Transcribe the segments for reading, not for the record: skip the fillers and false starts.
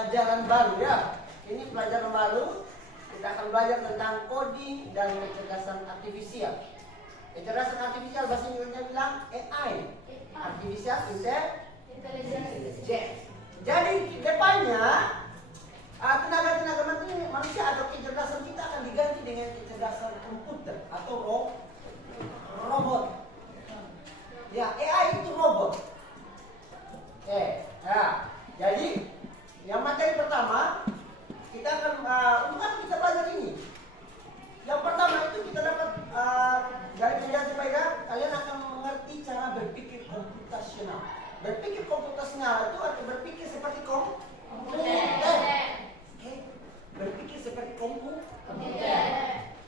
pelajaran baru ya. Ini pelajaran baru. Kita akan belajar tentang coding dan kecerdasan artifisial. Kecerdasan artifisial bahasa Inggrisnya bilang AI, Artificial Intelligence. Jadi depannya tenaga-tenaga manusia atau kecerdasan kita akan diganti dengan kecerdasan komputer atau robot. Ya, AI itu robot. Jadi yang materi pertama kita akan kita belajar ini. Yang pertama itu kita dapat dari penjelasan mereka, kalian akan mengerti cara berpikir komputasional. Berpikir komputasional itu atau berpikir seperti komputer. Berpikir seperti komputer.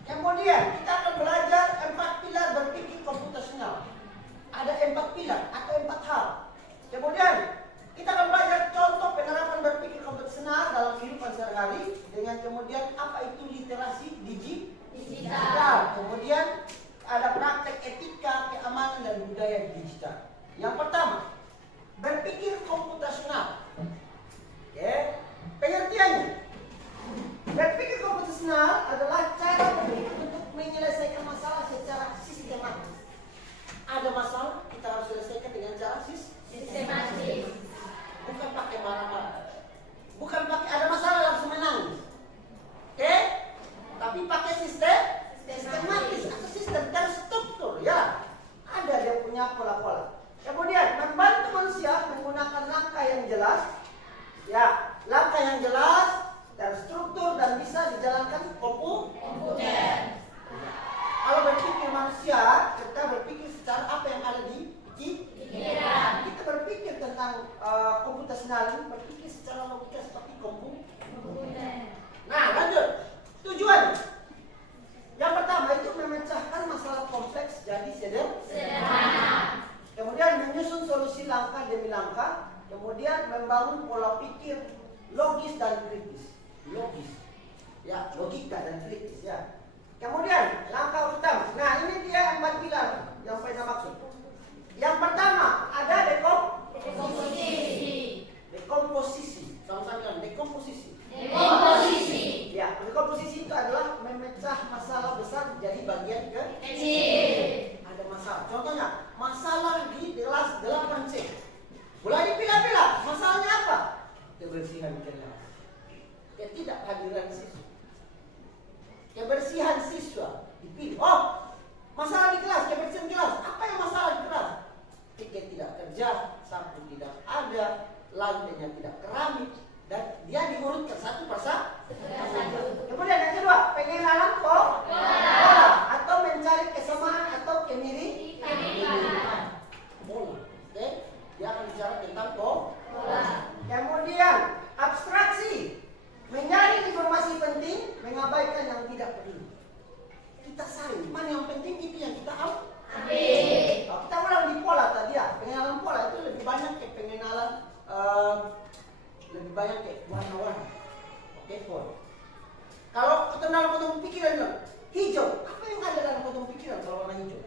Kemudian kita akan belajar 4 pilar berpikir komputasional. Ada 4 pilar atau 4 hal. Kemudian kita akan belajar contoh penerapan berpikir komputasional dalam kehidupan sehari-hari dengan kemudian apa itu literasi digital. Kemudian ada praktek etika, keamanan dan budaya digital. Yang pertama, berpikir komputasional. Pengertiannya. Berpikir komputasional adalah cara berpikir untuk menyelesaikan masalah secara sistematis. Ada masalah, kita harus selesaikan dengan cara sistematis. Bukan pakai marah-marah. Bukan pakai ada masalah langsung menangis. Tapi pakai sistematis atau sistem terstruktur ya. Ada dia punya pola-pola. Kemudian membantu manusia menggunakan langkah yang jelas. Ya, langkah yang jelas, terstruktur dan bisa dijalankan komputer. Kalau berpikir manusia, kita berpikir secara apa yang ada di pikiran. Kita berpikir tentang komputasional, berpikir secara logika seperti komputer. Nah, lanjut. Tujuan. Yang pertama itu memecahkan masalah kompleks jadi sederhana. Kemudian menyusun solusi langkah demi langkah. Kemudian membangun pola pikir logis dan kritis. Ya, logika dan kritis ya. Kemudian langkah utama. Nah, ini dia 4 pilar yang saya maksud. Yang pertama ada dekomposisi. Sama-sama bilang dekomposisi. Ya, dekomposisi itu adalah memecah masalah besar jadi bagian kecil. Ada masalah. Contohnya, masalah di kelas 8C. Mulai dipilah-pilah. Masalahnya apa? Kebersihan kelas. Ketidakhadiran siswa. Kebersihan siswa dipilih. Oh, masalah di kelas, kebersihan kelas. Apa yang masalah di kelas? Tiket tidak kerja, sapu tidak ada, lantainya tidak keramik, dan dia diurutkan satu persatu. Kemudian yang kedua, pengenalan pola atau mencari kesamaan atau kemiripan. Pola, dia akan bicara tentang pola. Kemudian abstraksi, menyaring informasi penting, mengabaikan yang tidak perlu. Kita saring, mana yang penting itu yang kita ambil. Kalau kita ulang di pola tadi ya, pengenalan pola itu lebih banyak ke pengenalan, lebih banyak ke warna-warna. Pola. Kalau kita dalam potong pikiran bilang, hijau, apa yang ada dalam potong pikiran kalau warna hijau?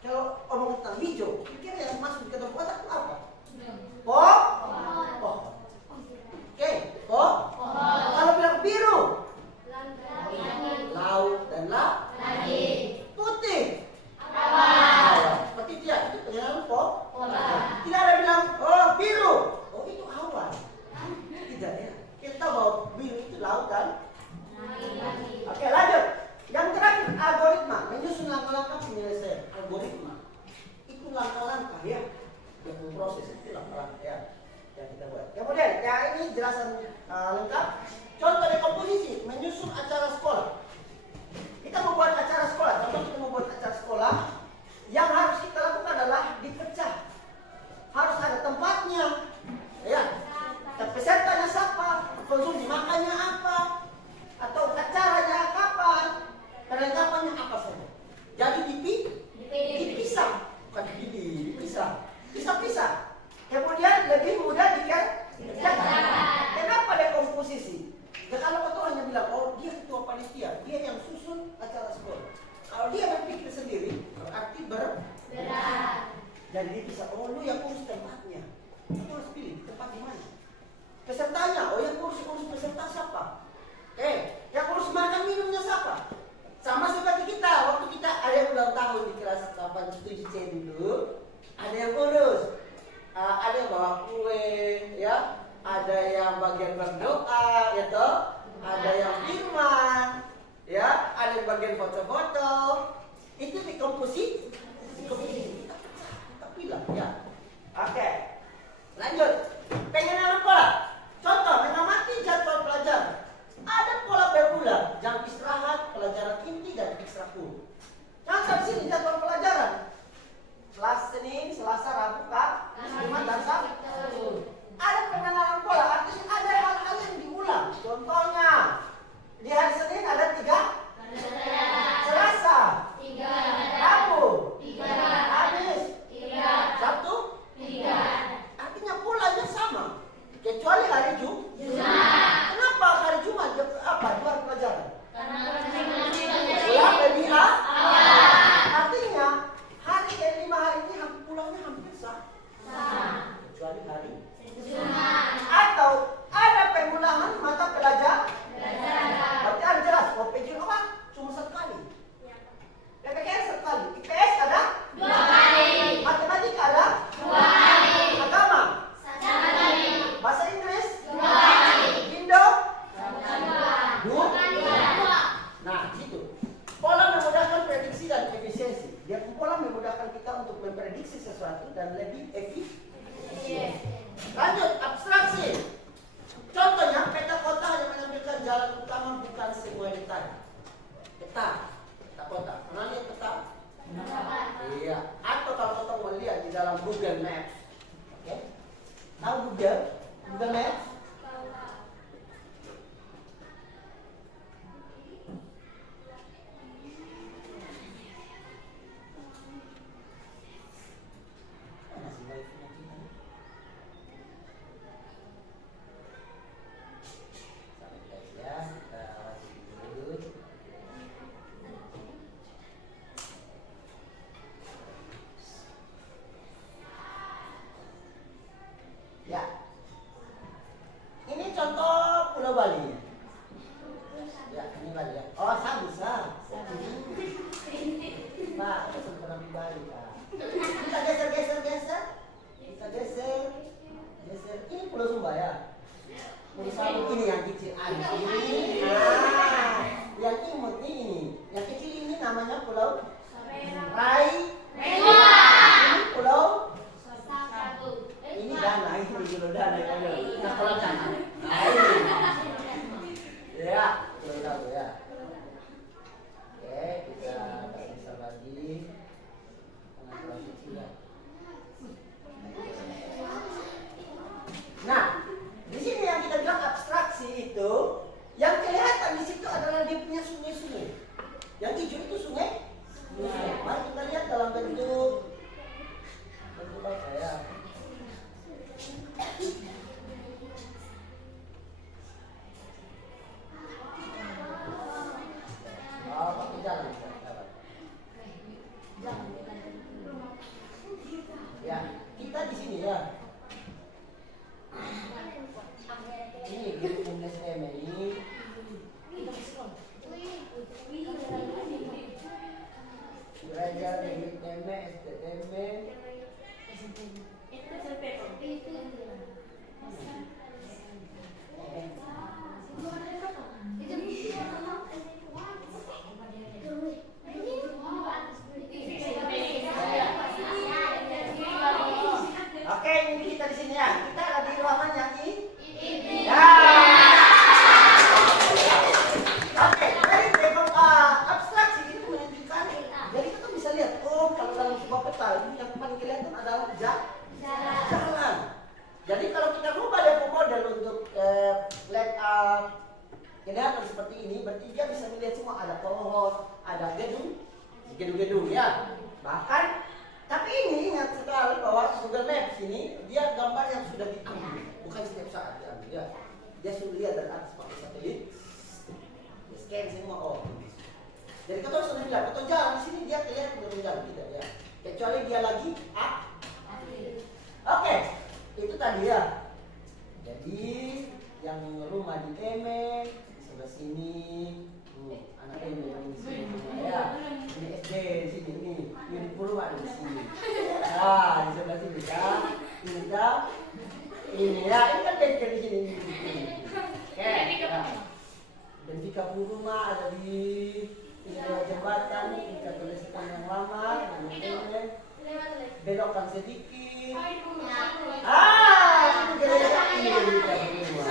Kalau omong tentang hijau, pikir yang masuk ke dalam otak itu apa? Pohon. Kalau bilang biru, laut dan langit. Putih, awan. Seperti itu ya, itu pengenalan pola. Tidak ada bilang, biru, itu awan. Tidak ya. Kita tahu bahwa biru itu laut dan langit. Oke, lanjut. Yang terakhir, algoritma, menyusun langkah-langkah penyelesaian. Algoritma itu langkah-langkah ya, yang memproses itu langkah-langkah ya yang kita buat. Kemudian, ya ini jelasan lengkap. Contoh dekomposisi, menyusun acara sekolah. Kita membuat acara sekolah. Contoh kita membuat acara sekolah, yang harus kita lakukan adalah dipecah. Harus ada tempatnya, ya. Pesertanya siapa, konsumsi makannya apa, atau acaranya kapan, perlengkapannya apa saja. Jadi dipisah, bukan dipisah. Pisah-pisah. Kemudian lebih mudah dikerjakan. Kenapa dekomposisi? Ya kalau ketua hanya bilang, dia ketua panitia, dia yang susun acara sekolah. Kalau dia berpikir sendiri, berarti berat. Jadi dia bisa, lu yang urus tempatnya. Kamu harus pilih. bawa kue, ya. Ada yang bagian berdoa, ya toh. Ada yang firman, ya. Ada yang bagian foto-foto. Itu dikomposisi. Kita pilih, ya. Oke. Lanjut. Pengenalan pola. Contoh, mengamati jadwal pelajaran. Ada pola berulang, jam istirahat, pelajaran inti dan ekstrakul. Contoh di sini jadwal pelajaran. Kelas Senin, Selasa, Rabu, Jumat dan Sabtu. Ada pengenalan pola, artinya ada hal-hal yang diulang. Contohnya, di hari Senin ada 3, Selasa 3, Rabu 3, Kamis 3, Sabtu 3. Artinya polanya sama, kecuali hari Jumat. Kenapa hari Jumat? Apa? 2 hari pelajaran. Pulang lebih artinya hari ke-5 hari ini pulangnya hampir sama. Kecuali hari Jumat. Atau ada pengulangan mata pelajaran. Berarti ada jelas. OPJ apa? Cuma 1 kali. PPKN 1 kali. IPS ada 2 kali. Matematika ada 2 kali. Agama 1 kali. Bahasa Inggris 2 kali. Indo 2 kali. Nah, gitu. Pola memudahkan prediksi dan efisiensi. Dia pola memudahkan kita untuk memprediksi sesuatu dan lebih efisien. Lanjut, abstraksi. Contohnya, peta kota hanya menampilkan jalan utama, bukan semua detail. Peta kota. Pernah lihat peta? Iya. Atau kalau kita mau lihat di dalam Google Maps. Oke? Tahu Google Maps? Ya, ini contoh Pulau Bali. Ya, ini Bali ya. Oh, saya bisa. Pak, saya pernah di Bali, Pak. Kita geser. Kita geser. Ini Pulau Sumba ya. Pulau Sumba ini yang kecil. Ini. Yang imut ini. Yang kecil ini namanya Pulau Rai. Ini Pulau. Ini dana, ini dulu dana ini. Nah, kalau dana. Ya, sudah ya. Oke, kita bisa lagi pengaturan cicilan. Nah, di sini yang kita bilang abstraksi itu, yang kelihatan di situ adalah dia punya sungai-sungai. Yang hijau itu sungai. Mari kita lihat dalam bentuk apa ya? Ya, kita di sini ya. Ini grup SM ini. Belajar dari STM. Oke, ini kita di sini ya. Kita ada di ruangan yang ini. Ya. Oke, jadi abstraksi ini menunjukkan. Jadi kita bisa lihat, oh kalau dalam sebuah peta ini yang paling kelihatan adalah jalan. Jadi kalau kita rubah depo model untuk layout kelihatan seperti ini, berarti dia bisa melihat semua ada pohon, ada gedung ya. Bahkan, tapi ini ingat sekali bahwa Google Maps ini dia gambar yang sudah diambil, bukan setiap saat diambil ya. Dia sudah lihat dari atas pakai satelit, dia scan semua. Oh, jadi kita sudah bilang, atau jalan di sini dia kelihatan belum jalan tidak ya, kecuali dia lagi Oke, itu tadi ya. Jadi yang rumah di Teme di sebelah sini, anak Teme yang di sini ya. Ini SD di sini ini, ini rumah di sini. Nah, di sebelah sini ya. Ini dah Ini ya, ini kan bengkel di sini. Oke. Bentika Puruma ada di jembatan, kita tuliskan yang lama, belokkan sedikit. Ini gereja ini Bentika Puruma.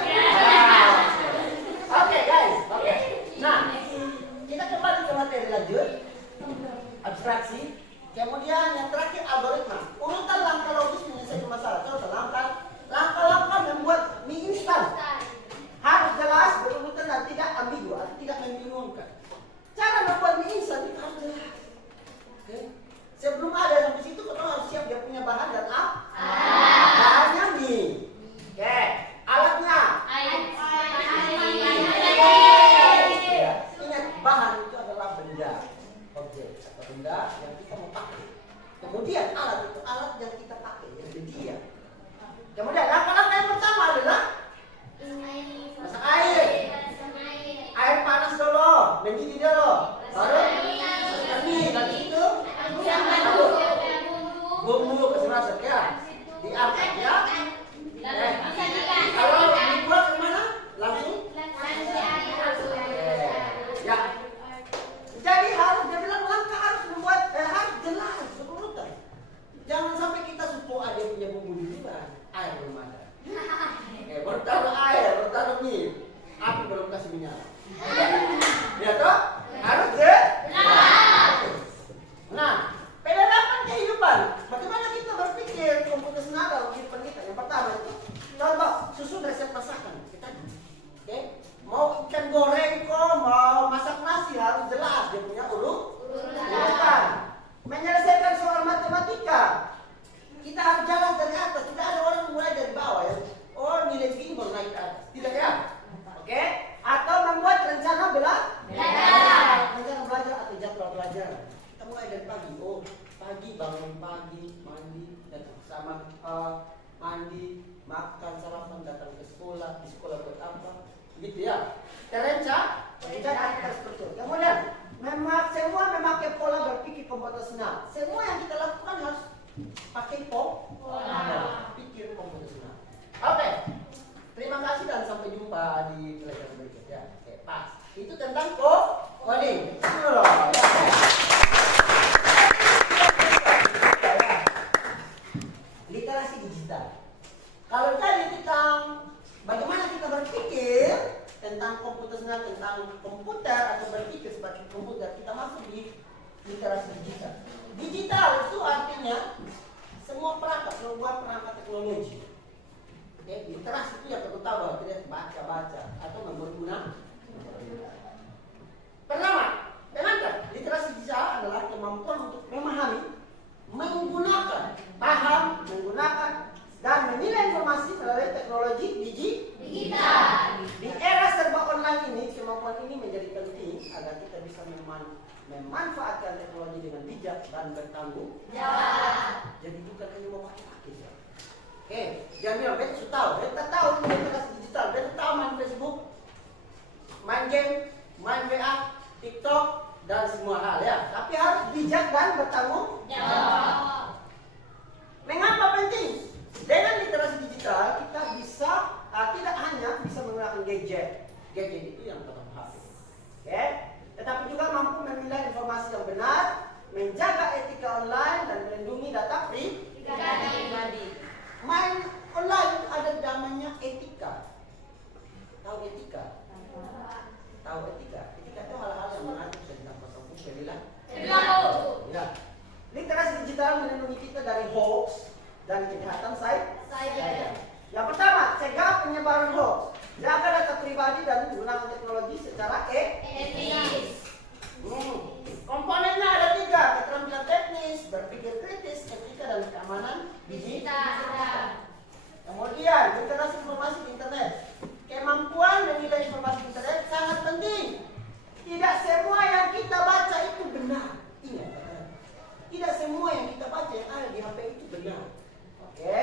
Oke guys, oke. Nah, kita kembali ke materi lanjut. Abstraksi. Kemudian yang terakhir algoritma. Urutan langkah logis menyelesaikan masalah. Contoh langkah-langkah membuat mie instan. Harus jelas, berurutan dan tidak ambigu, atau tidak membingungkan. Cara membuat mie instan itu harus jelas. Oke. Sebelum ada sampai situ, kita harus siap dia punya bahan dan bahannya mie. Oke. Alatnya. Ya. Ingat, bahan itu adalah benda, objek atau benda yang kita mau pakai. Kemudian alat itu alat yang kita pakai, yang dia. Kemudian langkah-langkah yang pertama adalah masak air. Air panas dulu, mendidih dulu. Baru masukkan mie, dan itu bumbu keserasa ya. Diangkat ya. Kalau dibuat kemana? Langsung. Ya. Jadi harus dia bilang langkah harus membuat harus jelas berurutan. Jangan sampai kita supo ada punya bumbu duluan, air belum ada. Baru taruh air, baru taruh mie, api belum kasih minyak. Ya toh? Harus jelas. Nah, penerapan kehidupan. Bagaimana kita berpikir komputasional dalam kehidupan kita? Yang pertama itu, contoh susun resep masakan kita. Oke? Mau ikan goreng kok, mau masak nasi harus jelas dia punya urutan. Menyelesaikan soal matematika, kita harus jalan dari atas. Tidak ada orang mulai dari bawah ya. Oh, nilai segini baru naik ke atas. Tidak ya? Oke? Atau membuat rencana belajar. Rencana belajar atau jadwal belajar. Kita mulai dari pagi. Oh, pagi bangun pagi, mandi, datang sama mandi, makan, sarapan, datang ke sekolah. Di sekolah buat apa? Gitu ya. Rencana terstruktur. Kemudian semua memakai pola berpikir komputasional. Semua yang kita lakukan harus pakai pola pikir komputasional. Oke. Terima kasih dan sampai jumpa di pelajaran berikutnya. Oke, pas. Itu tentang coding. Itu loh. Literasi digital. Kalau tadi tentang bagaimana kita berpikir tentang komputasional, tentang komputer atau berpikir sebagai komputer, kita masuk di literasi digital. Digital itu artinya semua perangkat, semua perangkat teknologi. Oke, literasi itu yang perlu tahu bahwa tidak baca-baca atau berguna. Pertama, dengarkan, literasi digital adalah kemampuan untuk memahami, menggunakan, paham, menggunakan dan menilai informasi melalui teknologi digital. Di era serba online ini, kemampuan ini menjadi penting agar kita bisa memanfaatkan teknologi dengan bijak dan bertanggung jawab. Jadi bukan hanya memakai ya. Oke, jangan bilang beta tahu ini literasi digital, beta tahu main Facebook, main game, main WA, TikTok dan semua hal ya. Tapi harus bijak dan bertanggung jawab. Mengapa penting? Dengan literasi digital kita bisa tidak hanya bisa menggunakan gadget itu yang pertama HP. Oke? Tetapi juga mampu memilah informasi yang benar, menjaga etika online dan melindungi data pribadi. Main online itu ada namanya etika. Tahu etika? Tahu etika? Etika itu hal-hal yang mengatur tentang protokol perilaku. Ya. Literasi digital melindungi kita dari hoax dan kejahatan cyber. Yang pertama, cegah penyebaran hoax. Jaga data pribadi dan menggunakan teknologi secara etis. Komponennya ada 3, keterampilan teknis, berpikir kritis, etika dan keamanan digital. Kemudian, literasi informasi di internet. Kemampuan menilai informasi internet sangat penting. Tidak semua yang kita baca itu benar. Ingat, tidak semua yang kita baca yang ada di HP itu benar. Oke?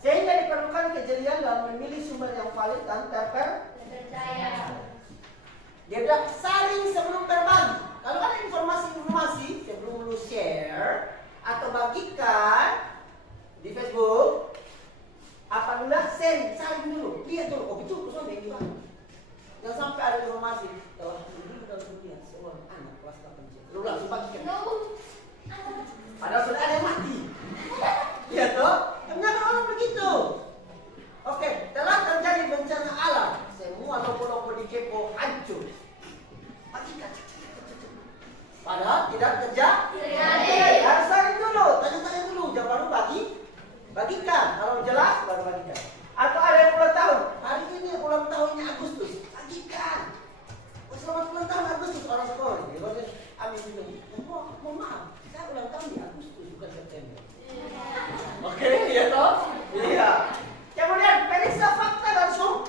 Sehingga diperlukan kejelian dalam memilih sumber yang valid dan terpercaya. Dia bilang saring sebelum berbagi. Kalau ada informasi sebelum lu share atau bagikan di Facebook, apabila saling dulu, lihat dulu, oh betul, soalnya ini Pak. Jangan sampai ada informasi, telah dulu dalam dunia seorang anak kelas 8 C. Lu langsung bagikan. Padahal sudah ada yang mati. Iya toh? Ternyata orang begitu. Oke, telah terjadi bencana alam. Semua logo-logo di Kepo hancur. Bagikan. Padahal tidak terjadi. Harus saling dulu, tanya-tanya dulu, jangan baru bagikan. Kalau jelas baru bagikan. Atau ada yang ulang tahun, hari ini ulang tahunnya Agustus, bagikan. Selamat ulang tahun Agustus, orang sekolah. Jadi ambil itu. Mohon maaf, saya ulang tahun di Agustus bukan September. Oke, iya toh? Iya. Kemudian periksa fakta dan sumber.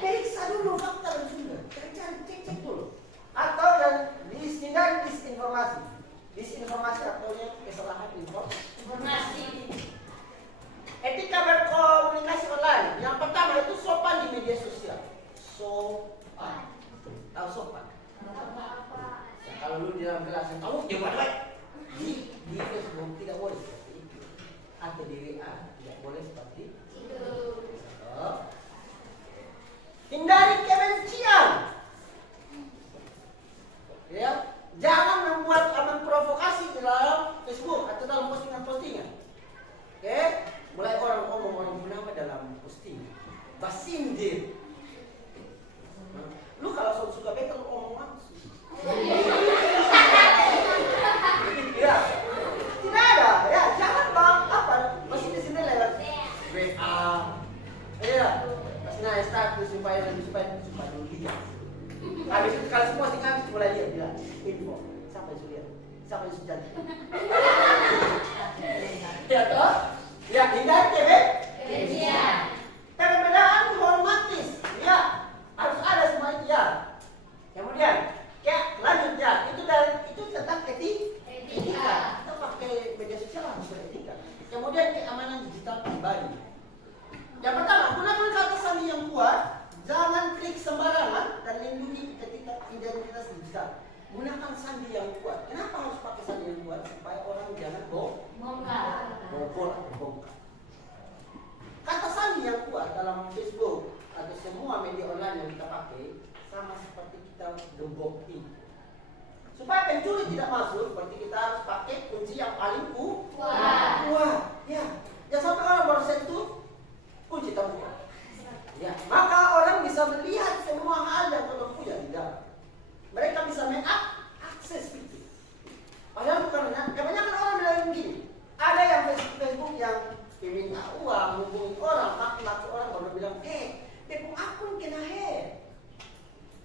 Periksa dulu fakta dan sumber. Cek dulu. Atau yang dihindari disinformasi. Disinformasi artinya kesalahan informasi. Etika berkomunikasi online. Yang pertama itu sopan di media sosial. Sopan. Tahu sopan? Ya, kalau lu di dalam kelas kamu jawab baik. Di Facebook tidak boleh seperti itu. Atau di WA tidak boleh seperti itu. Hindari kebencian. Ya, jangan memprovokasi di dalam Facebook atau dalam postingan-postingan. Oke, mulai orang ngomong orang munafik dalam postingan, basindir. Lu kalau suka betul ngomong langsung. Ya, tidak ada. Ya, jangan bang apa masih di sini lewat WA. Ya, masih status supaya dulu lihat. Habis itu kalau semua tinggal mulai lihat bilang info sampai suliat sampai sudah. Ya toh? Ya hindari kebencian. Perbedaan hormatis. Ya harus ada semua itu ya. Kemudian ya lanjut ya itu tentang etika. Kita pakai media sosial harus beretika. Kemudian keamanan digital pribadi. Yang pertama gunakan kata sandi yang kuat. Jangan klik sembarangan dan lindungi identitas digital. Gunakan sandi yang kuat. Kenapa harus pakai sandi yang kuat? Supaya orang jangan bongkar. Kata sandi yang kuat dalam Facebook atau semua media online yang kita pakai sama seperti kita gembok ini. Supaya pencuri tidak masuk, berarti kita harus pakai kunci yang paling kuat. Ya, jangan sampai orang baru sentuh kunci terbuka. Ya, maka orang bisa melihat semua hal yang kita punya di dalam. Mereka bisa mengakses itu. Padahal bukan kebanyakan orang bilang begini. Ada yang Facebook yang minta uang, hubungi orang, maki-maki orang baru bilang, Facebook akun kena hack.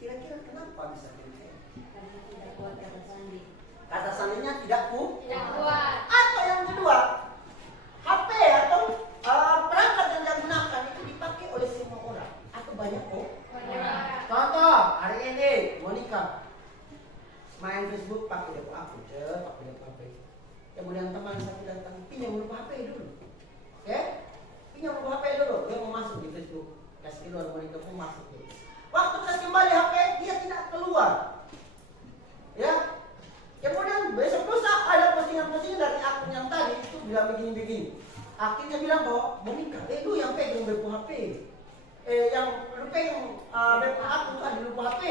Kira-kira kenapa bisa kena hack? Karena tidak kuat kata sandi. Kata sandinya tidak kuat. Atau yang kedua, HP atau perangkat yang dia gunakan itu dipakai oleh semua orang atau banyak Contoh hari ini Monica main Facebook pakai depo akun, pakai depo HP. Kemudian teman satu datang pinjam dulu HP dulu, pinjam dulu HP dulu. Dia mau masuk di Facebook, kasih keluar Monica pun masuk. Waktu kasih kembali HP dia tidak keluar, ya. Kemudian besok lusa ada postingan-postingan dari akun yang tadi itu bilang begini-begini. Akhirnya bilang bahwa Monica, lu yang pegang depo HP, yang lu pegang depo akun tadi lupa HP,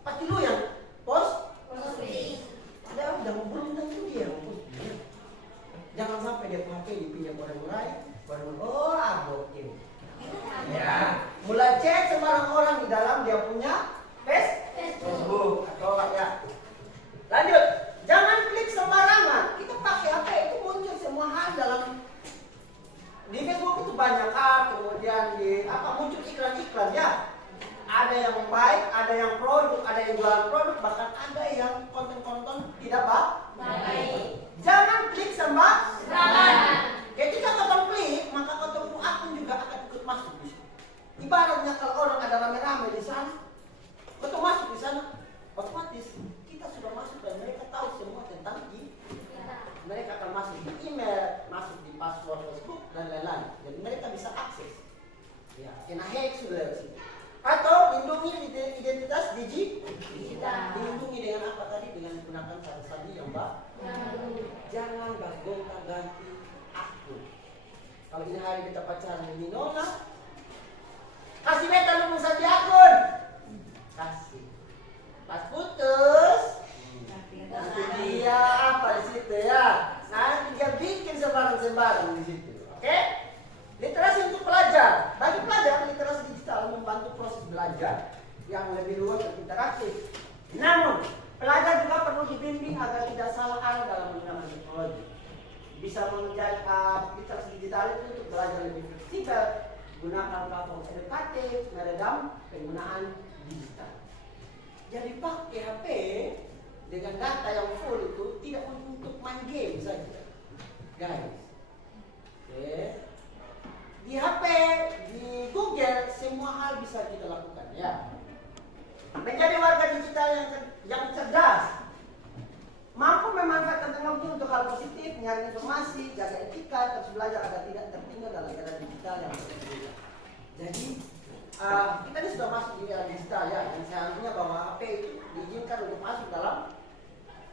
pasti lu yang posting. Padahal belum tentu dia yang posting. Jangan sampai depo HP dipinjam orang lain, baru abotin. Ya, mulai cek sembarang orang di dalam dia punya Facebook atau ya. Lanjut, jangan klik sembarangan. Kita pakai HP itu muncul semua hal dalam. Di Facebook itu banyak kemudian muncul iklan-iklan ya. Ada yang baik, ada yang produk, ada yang jualan produk, bahkan ada yang konten-konten tidak baik. Jangan klik sembarangan. Ketika kau klik, maka kau akun juga akan ikut masuk di situ. Ibaratnya kalau orang ada rame-rame di sana, kau masuk di sana, otomatis kita sudah masuk dan mereka tahu semua tentang mereka akan masuk di email, masuk di password Facebook dan lain-lain. Jadi mereka bisa akses. Ya, kena hack sudah di situ. Atau lindungi identitas digital. Dilindungi dengan apa tadi? Dengan menggunakan kata sandi yang baru. Jangan gonta-ganti akun. Kalau ini hari kita pacaran ini nona. Kasih beta lu bisa di akun. Kasih. Pas putus. Nanti dia apa di situ ya? Nanti dia bikin sembarang-sembarang di situ. Oke? Literasi untuk pelajar. Bagi pelajar, literasi digital membantu proses belajar yang lebih luas dan interaktif. Namun, pelajar juga perlu dibimbing agar tidak salah arah dalam menggunakan teknologi. Bisa menjadi literasi digital itu untuk belajar lebih fleksibel, gunakan platform edukatif, meredam penggunaan digital. Jadi pakai HP dengan data yang full itu tidak untuk main game saja, guys. Oke. Di HP, di Google, semua hal bisa kita lakukan ya. Menjadi warga digital yang cerdas, mampu memanfaatkan teknologi untuk hal positif, menyaring informasi, jaga etika, terus belajar agar tidak tertinggal dalam era digital yang berbeda. Jadi kita ini sudah masuk di era digital ya, dan seharusnya bahwa HP itu diizinkan untuk masuk dalam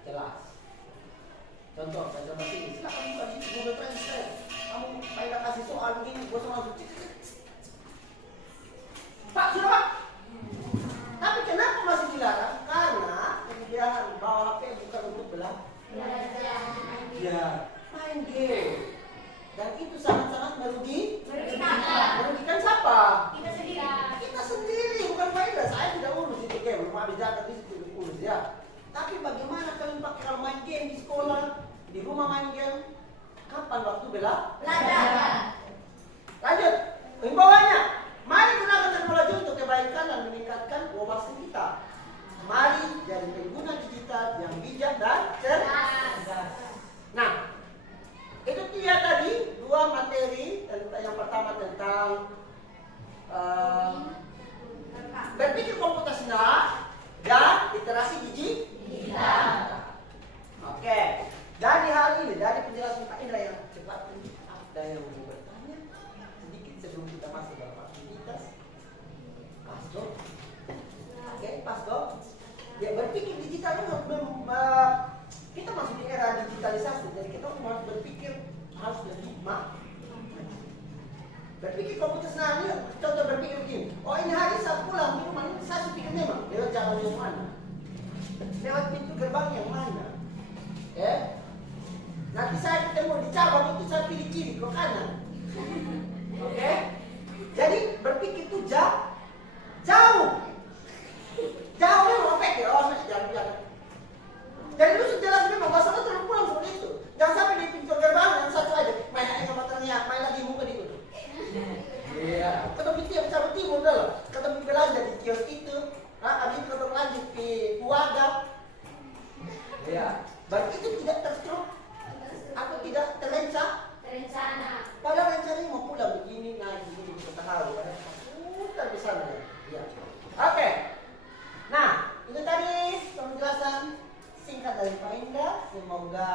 kelas. Contoh, saya coba sini, silakan buka di Google Translate. Kamu pengen kasih soal begini, gue langsung Pak, sudah Pak. Tapi kenapa masih dilarang? Karena dia bawa HP bukan untuk belajar, main game. Dan itu sangat-sangat merugikan siapa? Kita sendiri, bukan faedah. Saya tidak urus itu game, belum habis zakat di situ urus ya. Tapi bagaimana kalian pakai kalau main game di sekolah, di rumah main game? Kapan waktu belajar? Lanjut, himbauannya. Mari gunakan teknologi untuk kebaikan dan meningkatkan wawasan kita. Mari jadi pengguna digital yang bijak dan cerdas. Nah, itu dia tadi dua materi. Yang pertama tentang berpikir komputasional dan literasi digital. Oke. Dari hal ini, dari penjelasan Pak Indra yang cepat, ada yang mau bertanya sedikit sebelum kita masuk dalam aktivitas. Pas dong. Oke, pas dong. Ya, berpikir digital itu kita masuk di era digitalisasi, jadi kita harus berpikir harus lebih berpikir komputasional. Contoh berpikir begini, oh ini hari saya pulang di rumah ini saya pikir memang lewat jalan yang mana, lewat pintu gerbang yang mana, nanti saya ketemu di cabang itu saya pilih kiri ke kanan, oke? Jadi berpikir itu jauh memang efek ya, jangan. Jadi lu jelas memang masalah terlalu pulang seperti itu. Jangan sampai di pintu gerbang yang satu aja, main aja sama ternyata, main lagi muka di itu. Iya, ketemu tiap cabang timur dah loh, ketemu belanja di kios itu, habis ketemu lanjut di Puaga. Iya, berarti itu tidak terstruktur. Aku tidak terencana. Padahal rencananya mau pulang begini, naik begini, kita tahu. Putar di sana ya. Iya. Oke. Nah, itu tadi penjelasan singkat dari Pak Indra. Semoga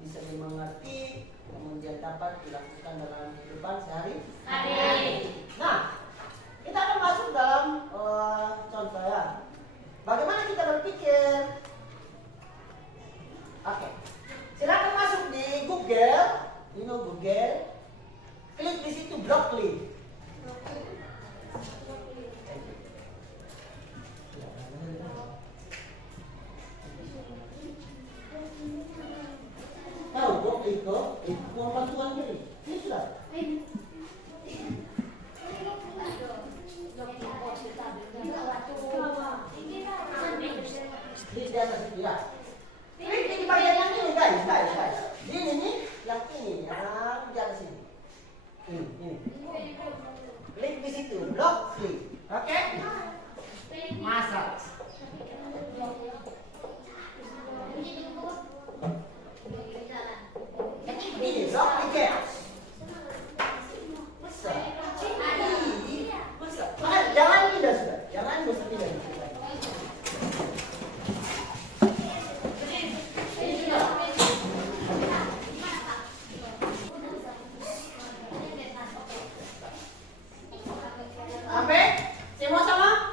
bisa dimengerti, kemudian dapat dilakukan dalam kehidupan sehari-hari. Nah, kita akan masuk dalam contoh ya. Bagaimana kita berpikir? Oke. Silakan masuk di Google, Google, klik di situ broccoli. Tahu broccoli itu bantuan diri. Ini sudah. Di atas itu ya. Klik di bagian yang ini guys. Ini yang ini yang di atas ini. Ini. Klik di situ, block klik. Oke? Masak. Ini block klik. Besar. Jangan pindah sudah. Jangan bisa pindah. Sampai semua sama?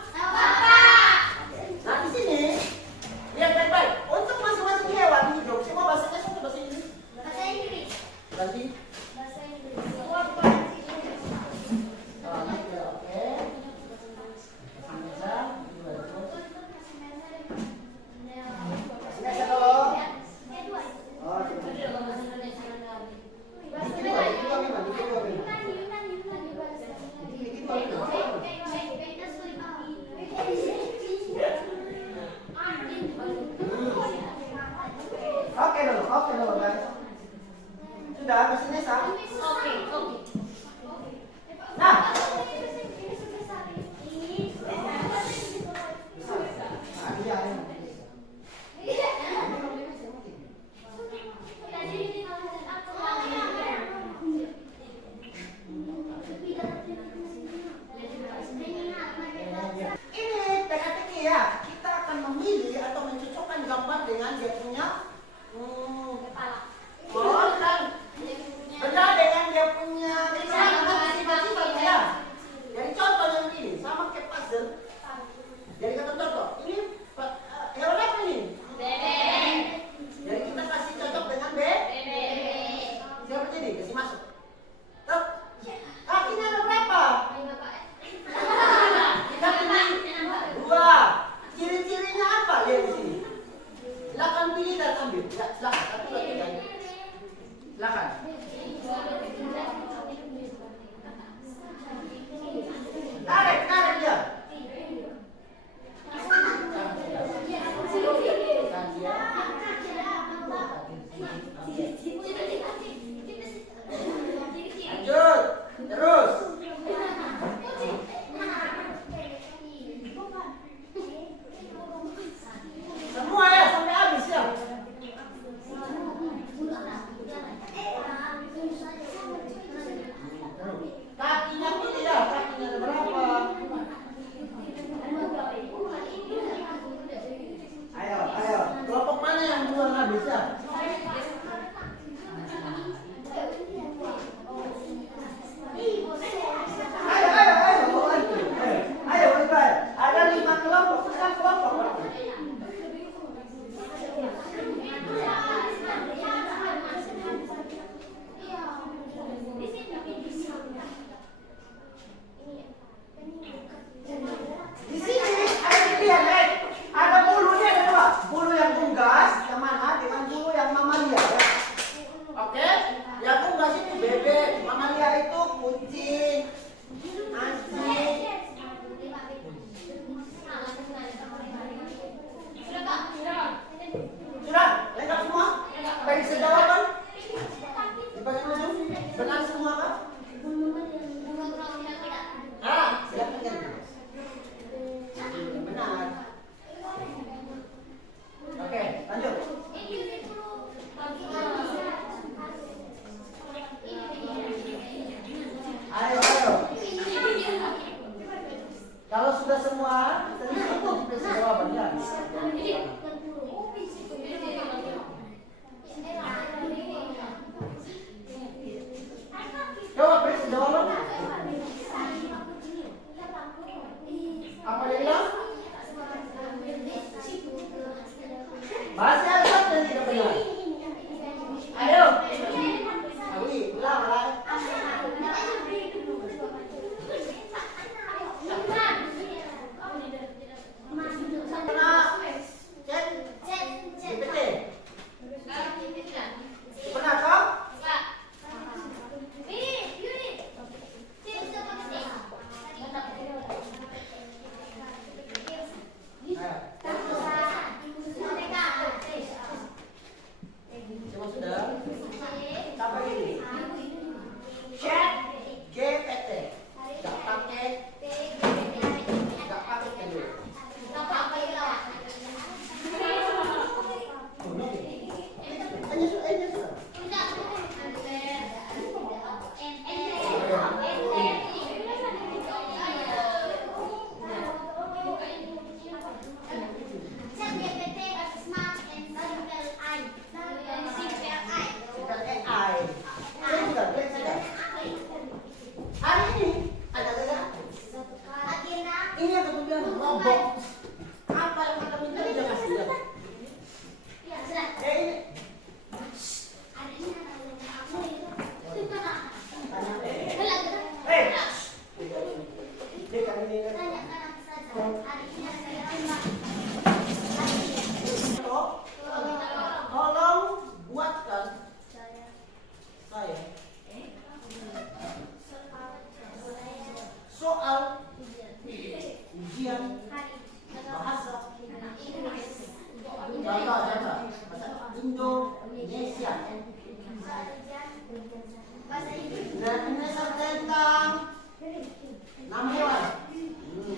Nama hewan.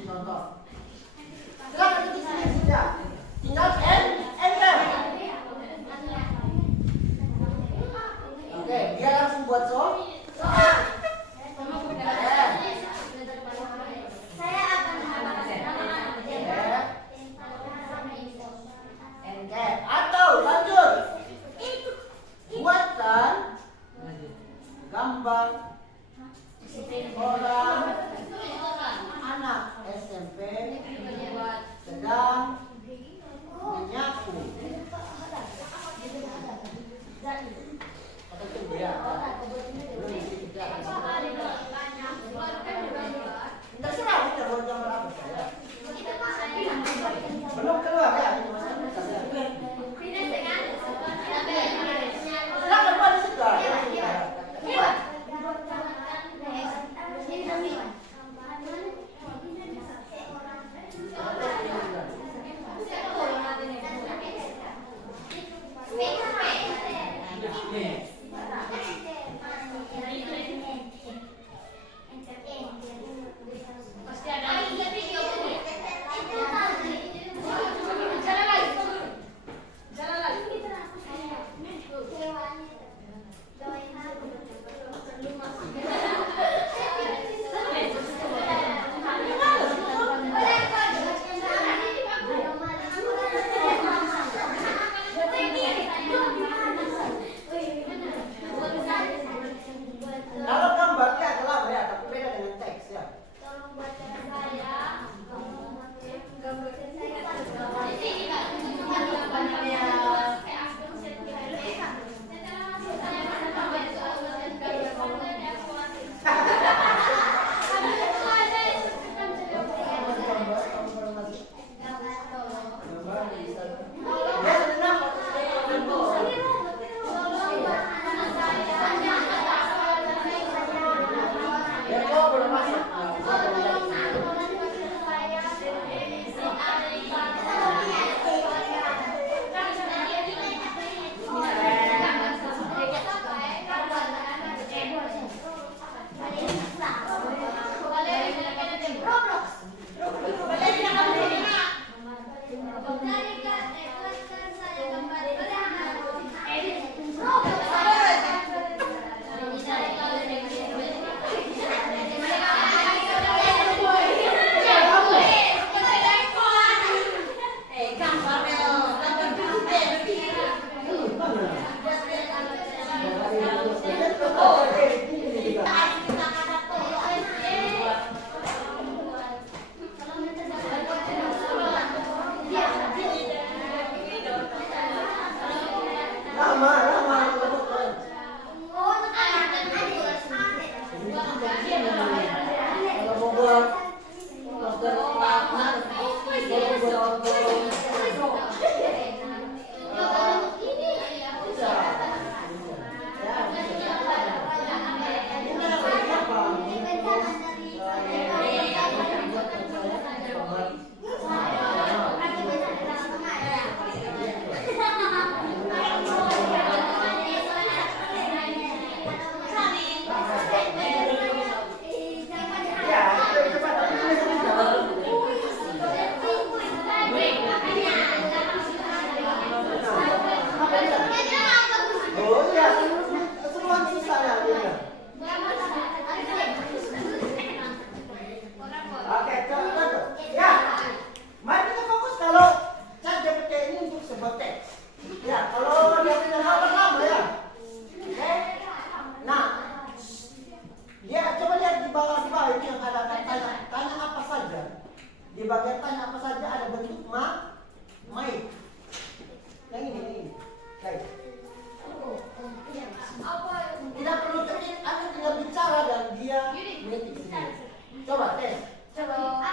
Contoh. Silakan ketik sini saja. Tinggal enter. Oke, dia langsung buat soal. Atau lanjut. Buatkan gambar orang anak SMP sedang menyapu. Atau itu ya? Belum kita. Terserah kita buat gambar apa saja. Belum keluar ya? Silakan pada sekarang. Kalau gambarnya adalah ya, tapi beda dengan teks ya. Di bagian tanya apa saja ada bentuk mic. Yang ini. Baik. Tidak perlu ketik, Anda tinggal bicara dan dia mengetik sendiri. Coba tes. Coba.